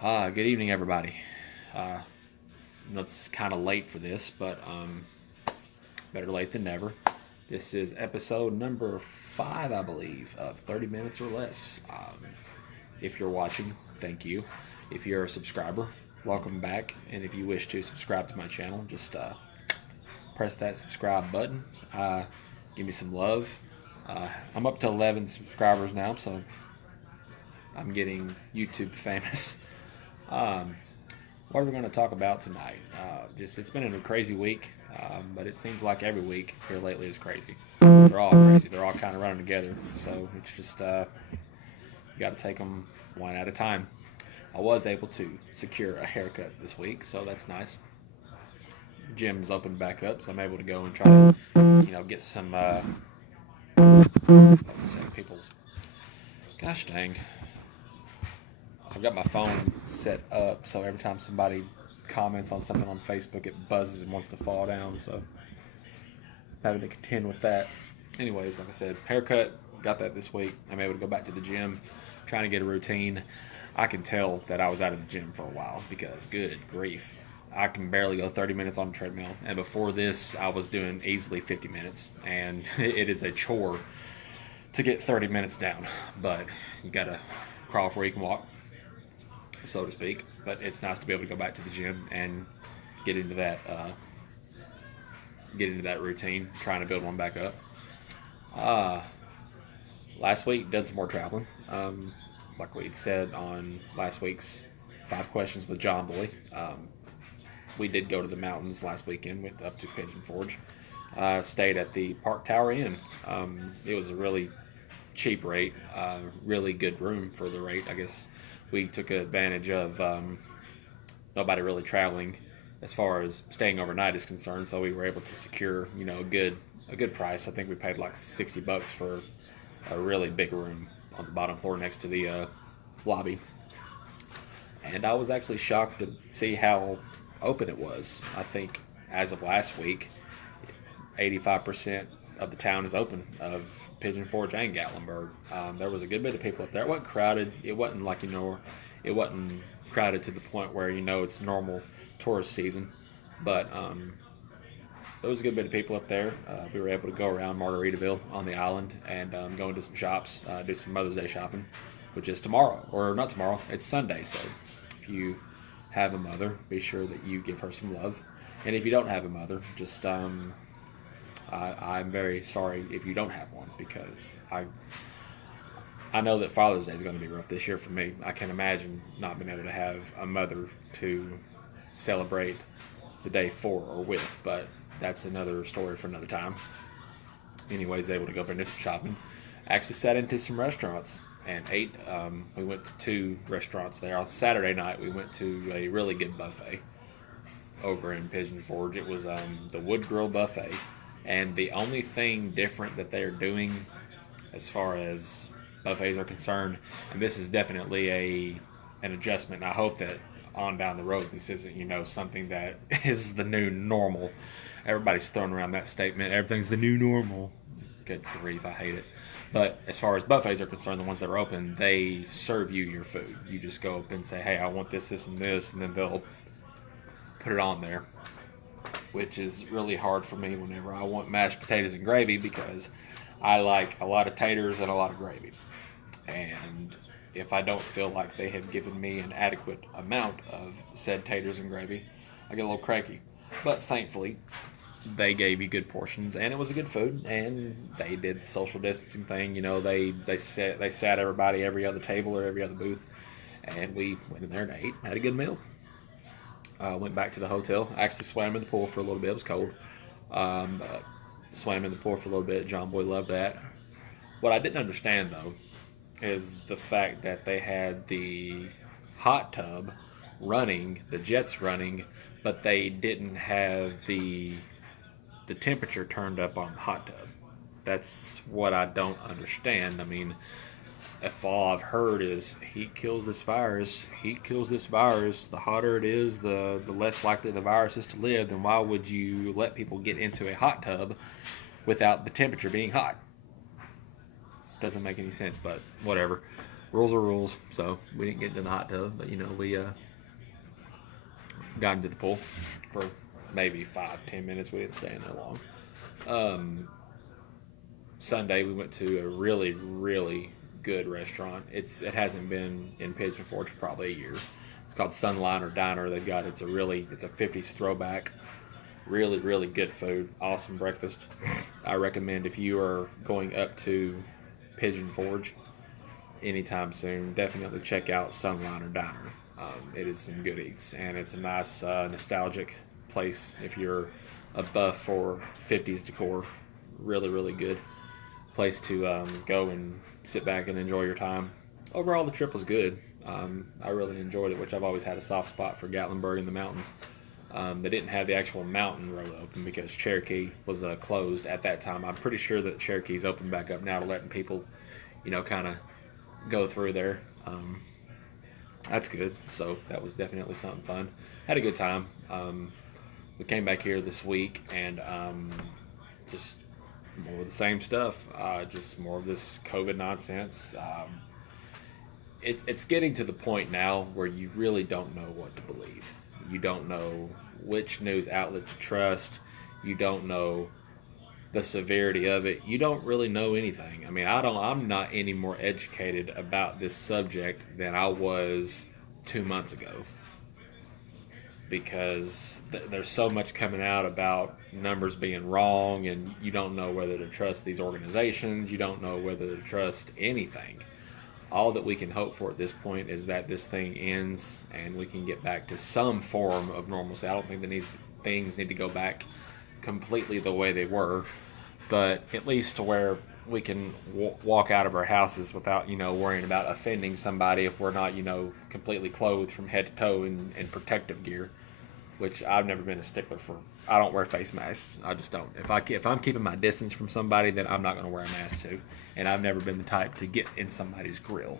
Good evening, everybody. I know it's kind of late for this, but better late than never. This is episode number 5, I believe, of 30 Minutes or Less. If you're watching, thank you. If you're a subscriber, welcome back. And if you wish to subscribe to my channel, just press that subscribe button. Give me some love. I'm up to 11 subscribers now, so I'm getting YouTube famous. What are we going to talk about tonight? Just it's been a crazy week, but it seems like every week here lately is crazy. They're all crazy. They're all kind of running together. So it's just you got to take them one at a time. I was able to secure a haircut this week, so that's nice. Gym's opened back up, so I'm able to go and try to, get some. Let me say, people's. Gosh dang. I've got my phone set up so every time somebody comments on something on Facebook, it buzzes and wants to fall down. So having to contend with that. Anyways, like I said, haircut, got that this week. I'm able to go back to the gym, trying to get a routine. I can tell that I was out of the gym for a while because, good grief, I can barely go 30 minutes on the treadmill. And before this, I was doing easily 50 minutes. And it is a chore to get 30 minutes down. But you got to crawl before you can walk, so to speak. But it's nice to be able to go back to the gym and get into that routine, trying to build one back up. Last week did some more traveling. Like we said on last week's 5 questions with John Boy. We did go to the mountains last weekend. Went up to Pigeon Forge. Stayed at the Park Tower Inn. It was a really cheap rate, really good room for the rate. I guess we took advantage of nobody really traveling as far as staying overnight is concerned, so we were able to secure a good price. I think we paid like $60 for a really big room on the bottom floor next to the lobby, and I was actually shocked to see how open it was. I think as of last week, 85% of the town is open, of Pigeon Forge and Gatlinburg. There was a good bit of people up there. It wasn't crowded. It wasn't like, it wasn't crowded to the point where, it's normal tourist season. But there was a good bit of people up there. We were able to go around Margaritaville on the island and go into some shops, do some Mother's Day shopping, which is tomorrow. Or not tomorrow, it's Sunday. So if you have a mother, be sure that you give her some love. And if you don't have a mother, just I'm very sorry if you don't have one, because I know that Father's Day is going to be rough this year for me. I can imagine not being able to have a mother to celebrate the day for or with, but that's another story for another time. Anyways, able to go up and do some shopping. Actually sat into some restaurants and ate. We went to 2 restaurants there. On Saturday night, we went to a really good buffet over in Pigeon Forge. It was the Wood Grill Buffet. And the only thing different that they're doing as far as buffets are concerned, and this is definitely an adjustment. I hope that on down the road this isn't, something that is the new normal. Everybody's throwing around that statement. Everything's the new normal. Good grief, I hate it. But as far as buffets are concerned, the ones that are open, they serve you your food. You just go up and say, hey, I want this, this, and this, and then they'll put it on there, which is really hard for me whenever I want mashed potatoes and gravy, because I like a lot of taters and a lot of gravy. And if I don't feel like they have given me an adequate amount of said taters and gravy, I get a little cranky. But thankfully, they gave you good portions, and it was a good food, and they did the social distancing thing. They sat everybody every other table or every other booth, and we went in there and ate, had a good meal. Went back to the hotel. I actually swam in the pool for a little bit. It was cold. Swam in the pool for a little bit. John Boy loved that. What I didn't understand, though, is the fact that they had the hot tub running, the jets running, but they didn't have the temperature turned up on the hot tub. That's what I don't understand. I mean, if all I've heard is heat kills this virus, the hotter it is, the less likely the virus is to live, then why would you let people get into a hot tub without the temperature being hot? Doesn't make any sense, but whatever. rules are rules. So we didn't get into the hot tub, but we got into the pool for maybe 5-10 minutes. We didn't stay in there long. Sunday we went to a really, really good restaurant. It hasn't been in Pigeon Forge for probably a year. It's called Sunliner Diner. It's a 50s throwback. Really, really good food. Awesome breakfast. I recommend if you are going up to Pigeon Forge anytime soon, definitely check out Sunliner Diner. It is some good eats, and it's a nice, nostalgic place if you're a buff for 50s decor. Really, really good place to go and sit back and enjoy your time. Overall, the trip was good. I really enjoyed it, which I've always had a soft spot for Gatlinburg in the mountains. They didn't have the actual mountain road open because Cherokee was closed at that time. I'm pretty sure that Cherokee's opened back up now to letting people, kind of go through there. That's good. So that was definitely something fun. Had a good time. We came back here this week and just more of the same stuff. Just more of this COVID nonsense. It's getting to the point now where you really don't know what to believe. You don't know which news outlet to trust. You don't know the severity of it. You don't really know anything. I mean, I'm not any more educated about this subject than I was 2 months ago, because there's so much coming out about numbers being wrong, and you don't know whether to trust these organizations. You don't know whether to trust anything. All that we can hope for at this point is that this thing ends and we can get back to some form of normalcy. I don't think that things need to go back completely the way they were, but at least to where we can walk out of our houses without, worrying about offending somebody if we're not, completely clothed from head to toe in protective gear, which I've never been a stickler for. I don't wear face masks. I just don't. If I'm keeping my distance from somebody, then I'm not going to wear a mask too. And I've never been the type to get in somebody's grill.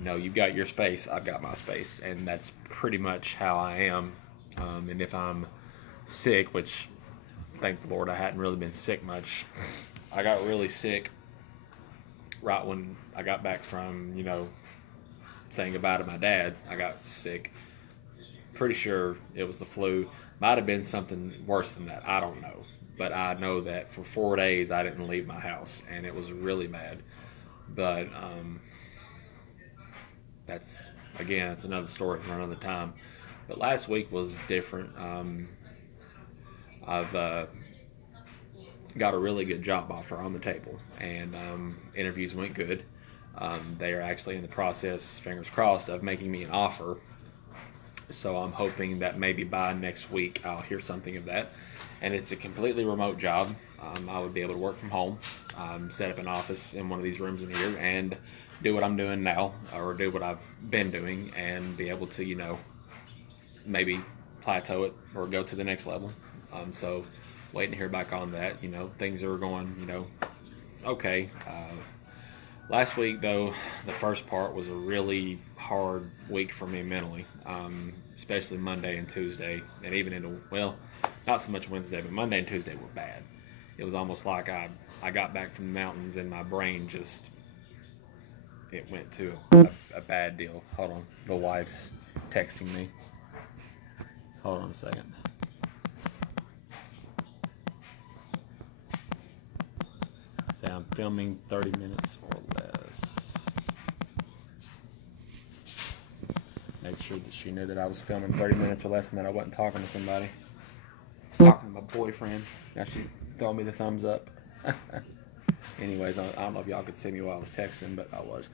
You've got your space, I've got my space, and that's pretty much how I am. And if I'm sick, which thank the Lord I hadn't really been sick much, I got really sick right when I got back from, saying goodbye to my dad. I got sick. Pretty sure it was the flu. Might have been something worse than that. I don't know. But I know that for 4 days I didn't leave my house, and it was really bad. But that's another story for another time. But last week was different. I've got a really good job offer on the table, and interviews went good. They are actually in the process, fingers crossed, of making me an offer. So I'm hoping that maybe by next week I'll hear something of that. And it's a completely remote job. I would be able to work from home, set up an office in one of these rooms in here, and do what I'm doing now, or do what I've been doing, and be able to, maybe plateau it or go to the next level. So waiting to hear back on that. Things are going, okay. Last week, though, the first part was a really hard week for me mentally, especially Monday and Tuesday, and even not so much Wednesday, but Monday and Tuesday were bad. It was almost like I got back from the mountains and my brain it went to a bad deal. Hold on, the wife's texting me. Hold on a second. Say I'm filming 30 minutes or less. Made sure that she knew that I was filming 30 minutes or less and that I wasn't talking to somebody. I was talking to my boyfriend. Now she's throwing me the thumbs up. Anyways, I don't know if y'all could see me while I was texting, but I was.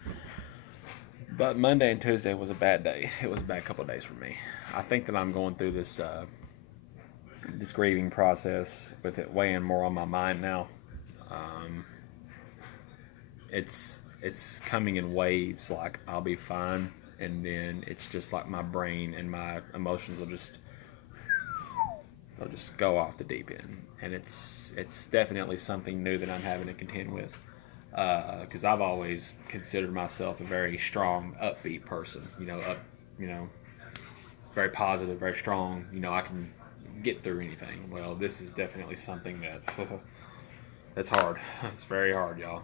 But Monday and Tuesday was a bad day. It was a bad couple of days for me. I think that I'm going through this grieving process with it weighing more on my mind now. It's coming in waves. Like I'll be fine, and then it's just like my brain and my emotions will just go off the deep end, and it's definitely something new that I'm having to contend with. Because I've always considered myself a very strong, upbeat person. Very positive, very strong. I can get through anything. Well, this is definitely something that that's hard. It's very hard, y'all.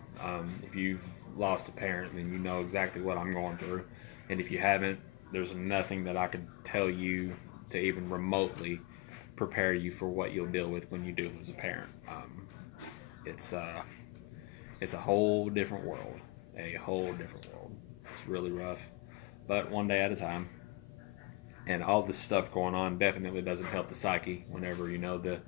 If you've lost a parent, then you know exactly what I'm going through. And if you haven't, there's nothing that I could tell you to even remotely prepare you for what you'll deal with when you do lose a parent. It's it's a whole different world, a whole different world. It's really rough, but one day at a time. And all this stuff going on definitely doesn't help the psyche. Whenever the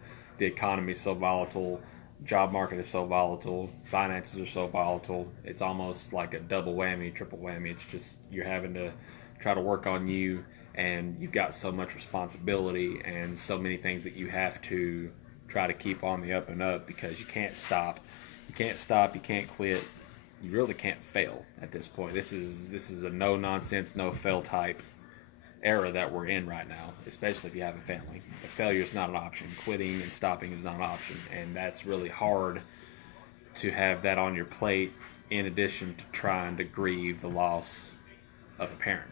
economy is so volatile, job market is so volatile, finances are so volatile. It's almost like a double whammy, triple whammy. It's just you're having to try to work on you, and you've got so much responsibility and so many things that you have to try to keep on the up and up, because you can't stop. You can't stop. You can't quit. You really can't fail at this point. This is a no nonsense, no fail type era that we're in right now, especially if you have a family. But failure is not an option. Quitting and stopping is not an option, and that's really hard to have that on your plate. In addition to trying to grieve the loss of a parent,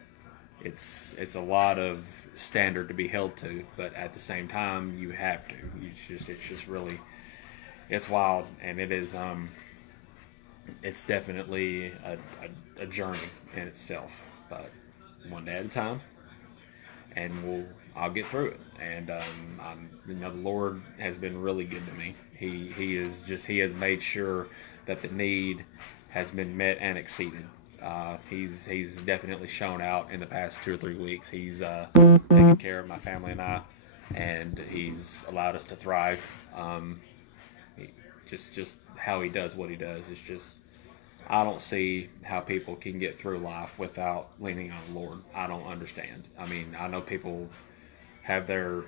it's a lot of standard to be held to, but at the same time, you have to. It's just really, it's wild, and it's definitely a journey in itself. But one day at a time, and I'll get through it. And the Lord has been really good to me. He has made sure that the need has been met and exceeded. He's definitely shown out in the past 2 or 3 weeks. He's taken care of my family and he's allowed us to thrive. Just how he does what he does is just, I don't see how people can get through life without leaning on the Lord. I don't understand. I mean, I know people have their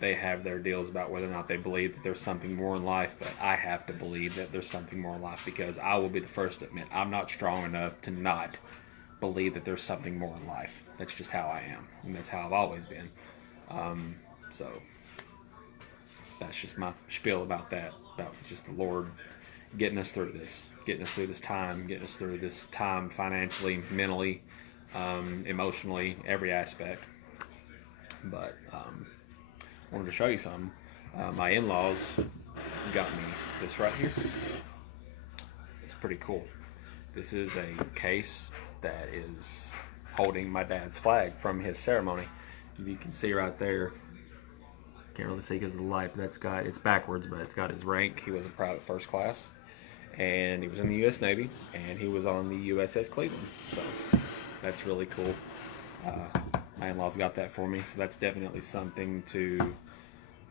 deals about whether or not they believe that there's something more in life, but I have to believe that there's something more in life, because I will be the first to admit I'm not strong enough to not believe that there's something more in life. That's just how I am, and that's how I've always been. So that's just my spiel about that, about just the Lord getting us through this, getting us through this time financially, mentally, emotionally, every aspect. But I wanted to show you something. My in-laws got me this right here. It's pretty cool. This is a case that is holding my dad's flag from his ceremony. If you can see right there, can't really see because of the light, but it's backwards, but it's got his rank. He was a private first class, and he was in the U.S. Navy, and he was on the USS Cleveland. So that's really cool. My in-laws got that for me, so that's definitely something to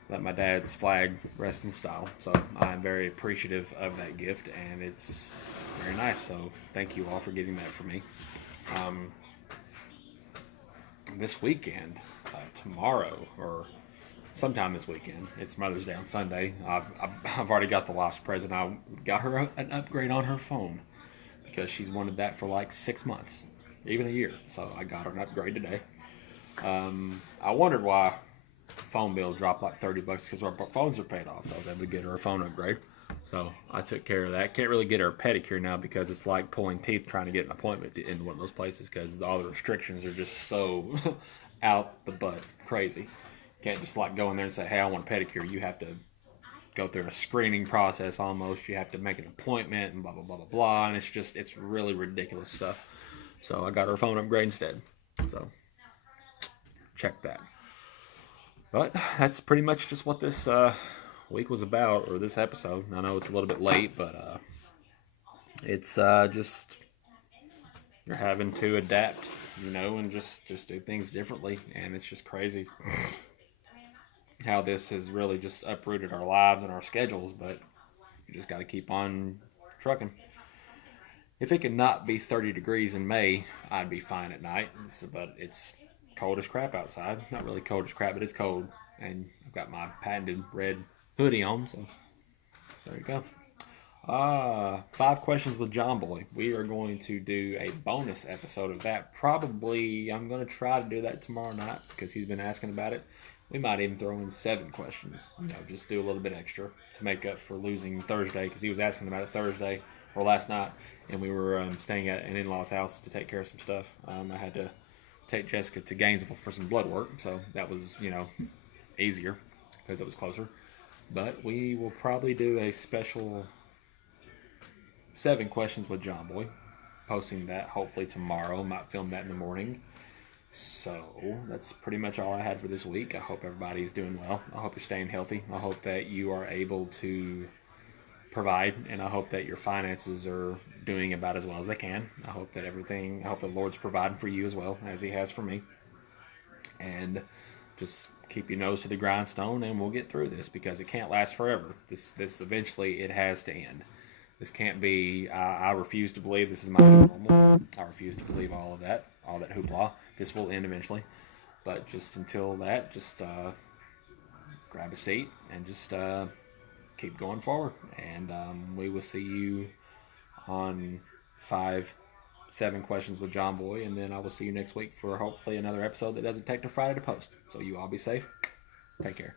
let my dad's flag rest in style. So I'm very appreciative of that gift, and it's very nice. So thank you all for getting that for me. This weekend, tomorrow, or sometime this weekend, it's Mother's Day on Sunday. I've already got the life's present. I got her an upgrade on her phone because she's wanted that for like 6 months, even a year. So I got her an upgrade today. I wondered why the phone bill dropped like $30 because our phones are paid off. So I was able to get her a phone upgrade. So I took care of that. Can't really get her a pedicure now because it's like pulling teeth trying to get an appointment in one of those places, because all the restrictions are just so out the butt crazy. You can't just like go in there and say, hey, I want a pedicure. You have to go through a screening process almost. You have to make an appointment and blah, blah, blah, blah, blah. And it's really ridiculous stuff. So I got her a phone upgrade instead. So check that. But that's pretty much just what this week was about, or this episode. I know it's a little bit late, but it's just you're having to adapt, and just do things differently. And it's just crazy how this has really just uprooted our lives and our schedules, but you just got to keep on trucking. If it could not be 30 degrees in May, I'd be fine at night, but it's cold as crap outside. Not really cold as crap, but it's cold. And I've got my patented red hoodie on, so there you go. 5 questions with John Boy. We are going to do a bonus episode of that. Probably, I'm going to try to do that tomorrow night because he's been asking about it. We might even throw in 7 questions. Just do a little bit extra to make up for losing Thursday, because he was asking about it Thursday or last night, and we were staying at an in-law's house to take care of some stuff. I had to take Jessica to Gainesville for some blood work, so that was, easier because it was closer. But we will probably do a special 7 Questions with John Boy. Posting that hopefully tomorrow. Might film that in the morning. So that's pretty much all I had for this week. I hope everybody's doing well. I hope you're staying healthy. I hope that you are able to provide, and I hope that your finances are doing about as well as they can. I hope the Lord's providing for you as well as He has for me. And just keep your nose to the grindstone, and we'll get through this because it can't last forever. This eventually it has to end. This can't be. I refuse to believe this is my new normal. I refuse to believe all that hoopla. This will end eventually, but just until that, just grab a seat and just keep going forward. And we will see you on 7 Questions with John Boy, and then I will see you next week for hopefully another episode that doesn't take to Friday to post. So you all be safe. Take care.